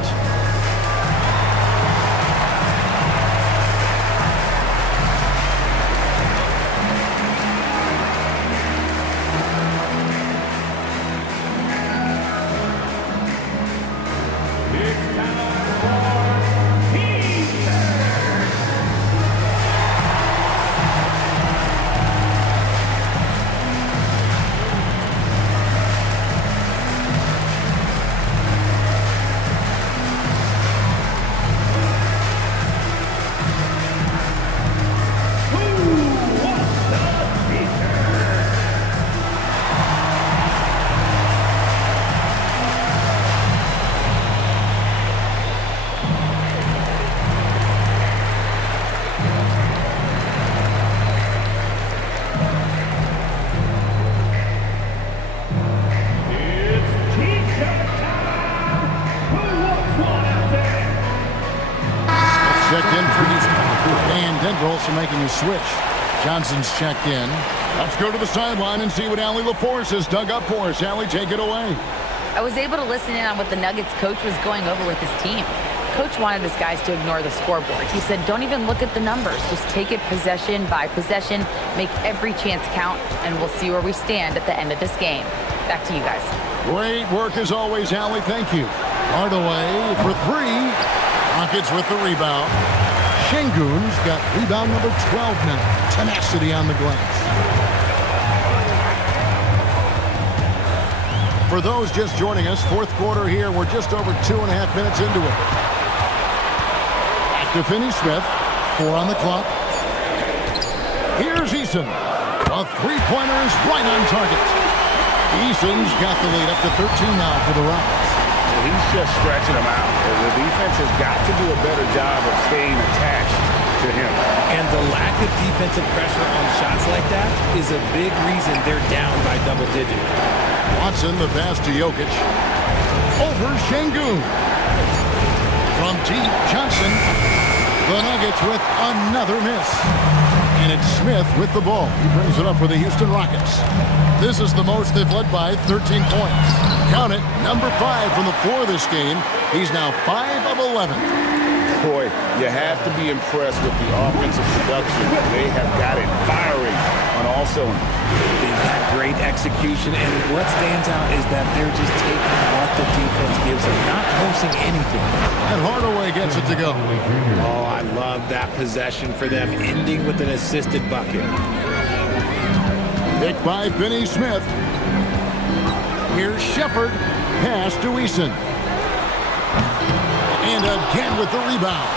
Making a switch. Johnson's checked in. Let's go to the sideline and see what Allie LaForce has dug up for us. Allie, take it away. I was able to listen in on what the Nuggets coach was going over with his team. Coach wanted his guys to ignore the scoreboard. He said, don't even look at the numbers. Just take it possession by possession, make every chance count, and we'll see where we stand at the end of this game. Back to you guys. Great work as always, Allie. Thank you. Hardaway for 3. Rockets with the rebound. Şengün's got rebound number 12 now. Tenacity on the glass. For those just joining us, fourth quarter here. We're just over 2.5 minutes into it. Back to Finney-Smith. 4 on the clock. Here's Eason. A three-pointer is right on target. Eason's got the lead up to 13 now for the Rockets. He's just stretching them out. The defense has got to do a better job of staying attached to him. And the lack of defensive pressure on shots like that is a big reason they're down by double digits. Watson, the pass to Jokic. Over Şengün. From deep, Johnson. The Nuggets with another miss. And it's Smith with the ball. He brings it up for the Houston Rockets. This is the most they've led by 13 points. Count it, number 5 from the floor this game. He's now 5 of 11. Boy, you have to be impressed with the offensive production. They have got it firing on all cylinders. They've had great execution, and what stands out is that they're just taking what the defense gives them, not forcing anything. And Hardaway gets it to go. Oh, I love that possession for them, ending with an assisted bucket. Picked by Finney Smith. Here's Shepard. Pass to Eason. And again with the rebound.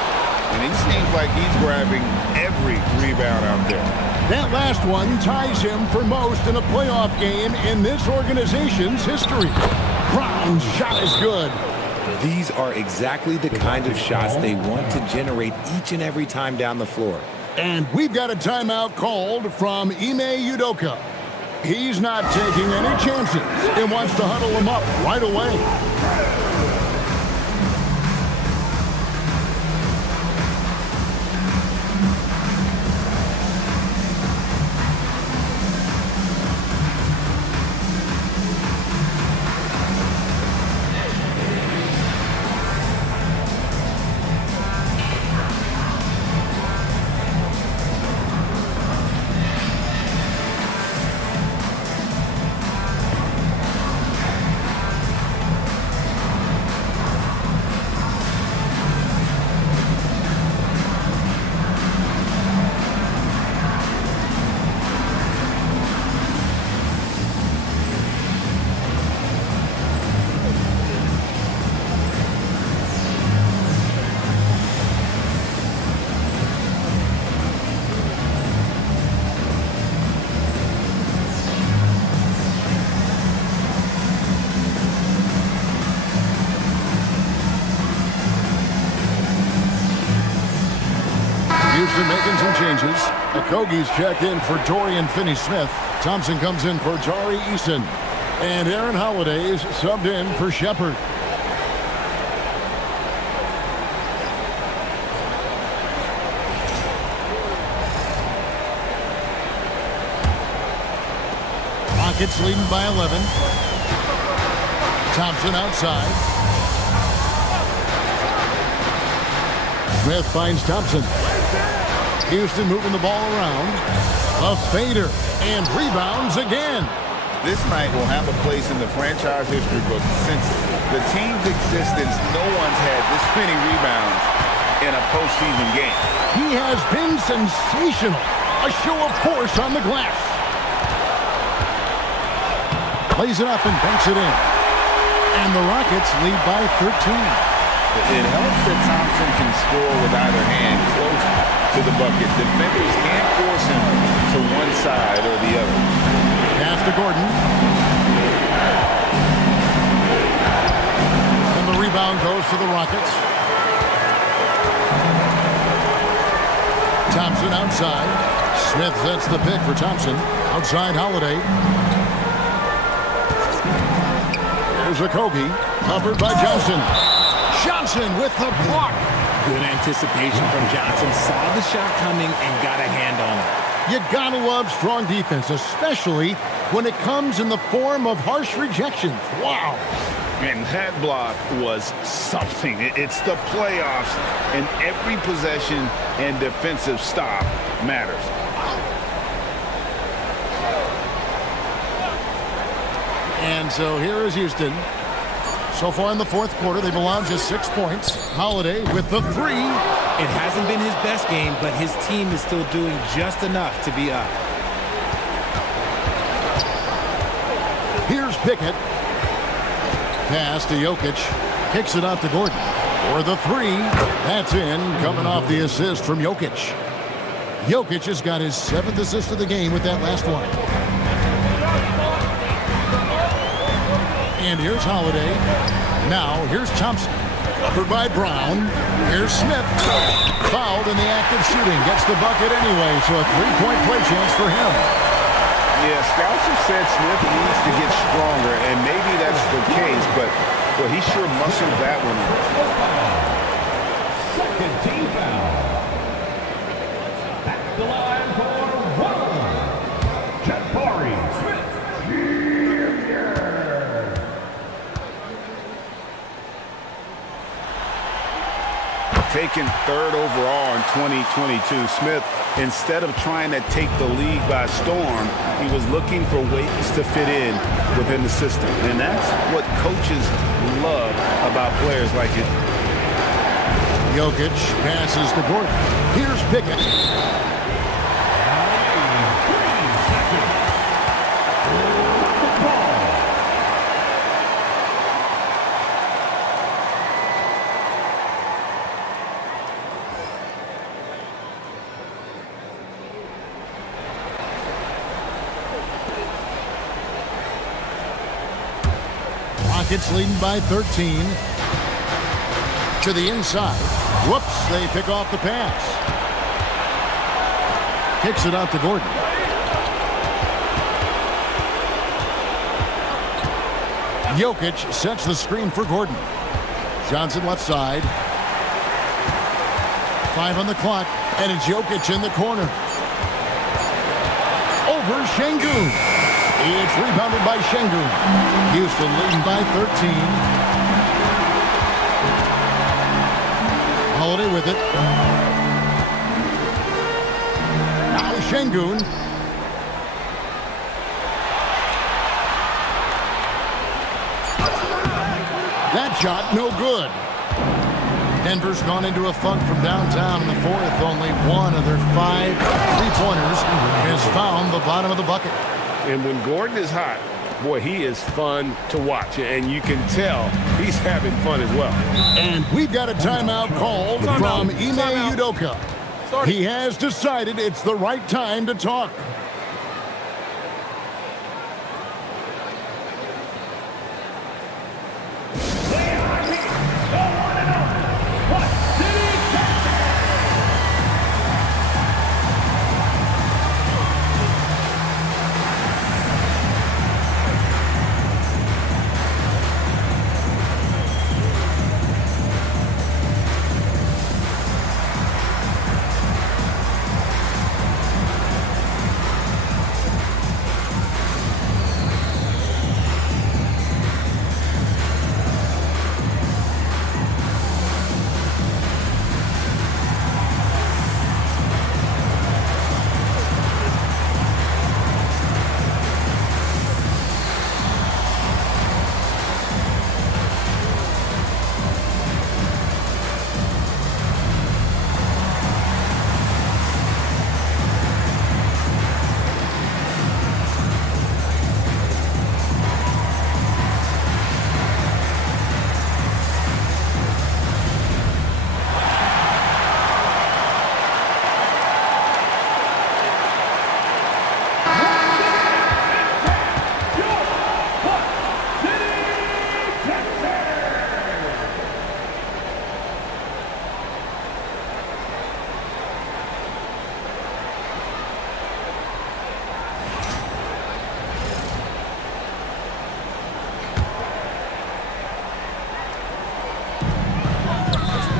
And he seems like he's grabbing every rebound out there. That last one ties him for most in a playoff game in this organization's history. Brown's shot is good. These are exactly the kind of shots they want to generate each and every time down the floor. And we've got a timeout called from Ime Udoka. He's not taking any chances and wants to huddle him up right away. Making some changes. Okogie's checked in for Dorian Finney-Smith. Thompson comes in for Tari Eason. And Aaron Holiday's subbed in for Shepard. Rockets leading by 11. Thompson outside. Smith finds Thompson. Houston moving the ball around. A fader and rebounds again. This night will have a place in the franchise history book. Since the team's existence, no one's had this many rebounds in a postseason game. He has been sensational. A show of force on the glass. Plays it up and banks it in. And the Rockets lead by 13. It helps that Thompson can score with either hand close to the bucket. Defenders can't force him to one side or the other. Pass to Gordon. And the rebound goes to the Rockets. Thompson outside. Smith sets the pick for Thompson. Outside Holiday. Here's Okogie. Covered by Johnson. Johnson with the block. Good anticipation from Johnson. Saw the shot coming and got a hand on it. You gotta love strong defense, especially when it comes in the form of harsh rejections. Wow. And that block was something. It's the playoffs, and every possession and defensive stop matters. And so here is Houston. So far in the fourth quarter, they've allowed just 6 points. Holiday with the three. It hasn't been his best game, but his team is still doing just enough to be up. Here's Pickett. Pass to Jokic. Kicks it out to Gordon. For the three. That's in. Coming off the assist from Jokic. Jokic has got his 7th assist of the game with that last one. And here's Holiday. Now, here's Thompson. Covered by Brown. Here's Smith. Fouled in the act of shooting. Gets the bucket anyway, so a 3-point play chance for him. Yeah, scouts have said Smith needs to get stronger, and maybe that's the case, but well, he sure muscled that one in. Second team foul. At the line for one. Jabari Smith Jr. taken 3rd overall in 2022. Smith, instead of trying to take the league by storm, he was looking for ways to fit in within the system. And that's what coaches love about players like him. Jokic passes to Gordon. Here's Pickett. Rockets leading by 13. To the inside. Whoops, they pick off the pass. Kicks it out to Gordon. Jokic sets the screen for Gordon. Johnson left side. 5 on the clock, and it's Jokic in the corner. Over Şengün. It's rebounded by Şengün. Houston leading by 13. Holiday with it. Now Şengün. That shot no good. Denver's gone into a funk from downtown in the 4th. Only one of their 5 3-pointers has found the bottom of the bucket. And when Gordon is hot, boy, he is fun to watch. And you can tell he's having fun as well. And we've got a timeout called from Ime Udoka. He has decided it's the right time to talk.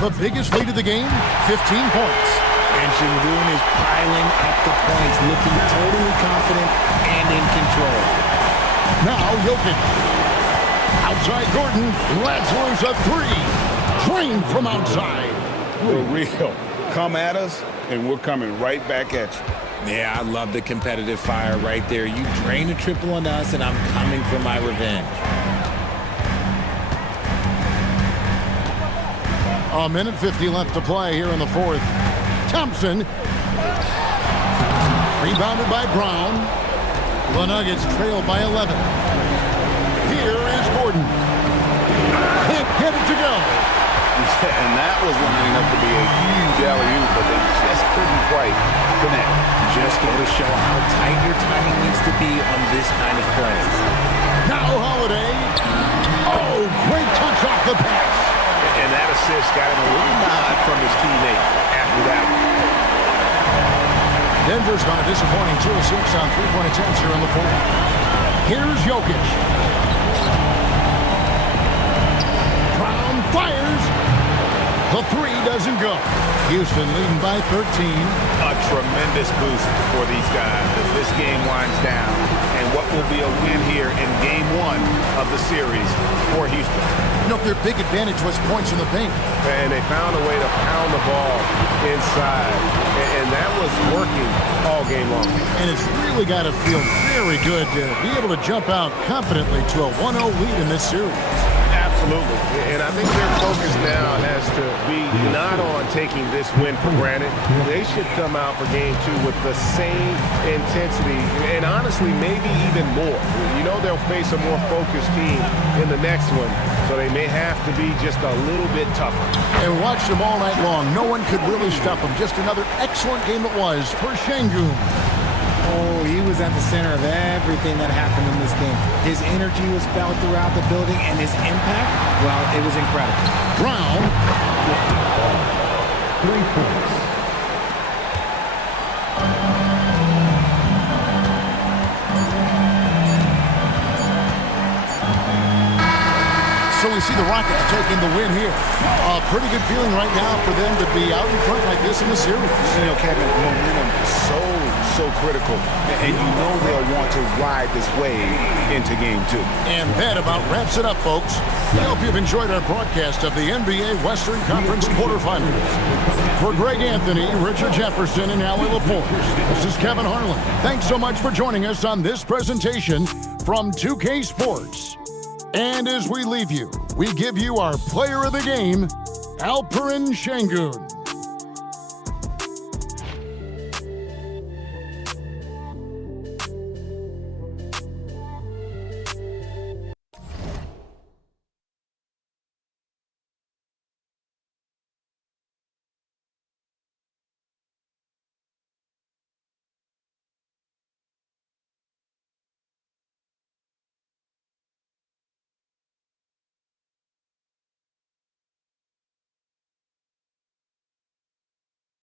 The biggest lead of the game, 15 points. And Şengün is piling up the points, looking totally confident and in control. Now Jokic. Outside Gordon, lets loose a 3. Drained from outside. For real. Come at us, and we're coming right back at you. Yeah, I love the competitive fire right there. You drain a triple on us, and I'm coming for my revenge. A minute 50 left to play here in the 4th. Thompson. Rebounded by Brown. The Nuggets trail by 11. Here is Gordon. Can't get it to go. And that was lining up to be a huge alley-oop, but they just couldn't quite connect. Just go to show how tight your timing needs to be on this kind of play. Now Holiday. Oh, great touch off the pass. And that assist got him a little nod from his teammate after that one. Denver's gone a disappointing 2 of 6 on 3-point attempts here in the 4th. Here's Jokic. Brown fires. The three doesn't go. Houston leading by 13. A tremendous boost for these guys as this game winds down. And what will be a win here in game one of the series for Houston. You know, their big advantage was points in the paint. And they found a way to pound the ball inside. And that was working all game long. And it's really got to feel very good to be able to jump out confidently to a 1-0 lead in this series. Absolutely. And I think their focus now has to be not on taking this win for granted. They should come out for game two with the same intensity and honestly maybe even more. You know they'll face a more focused team in the next one, so they may have to be just a little bit tougher. And watch them all night long. No one could really stop them. Just another excellent game it was for Şengün. Oh, he was at the center of everything that happened in this game. His energy was felt throughout the building, and his impact, well, it was incredible. Brown. 3 points. So we see the Rockets taking the win here. A pretty good feeling right now for them to be out in front like this in the series. You know, Kevin, momentum so critical. And you know they'll want to ride this wave into game two. And that about wraps it up, folks. We hope you've enjoyed our broadcast of the NBA Western Conference quarterfinals. For Greg Anthony, Richard Jefferson, and Allie LaForce, this is Kevin Harlan. Thanks so much for joining us on this presentation from 2K Sports. And as we leave you, we give you our player of the game, Alperen Şengün.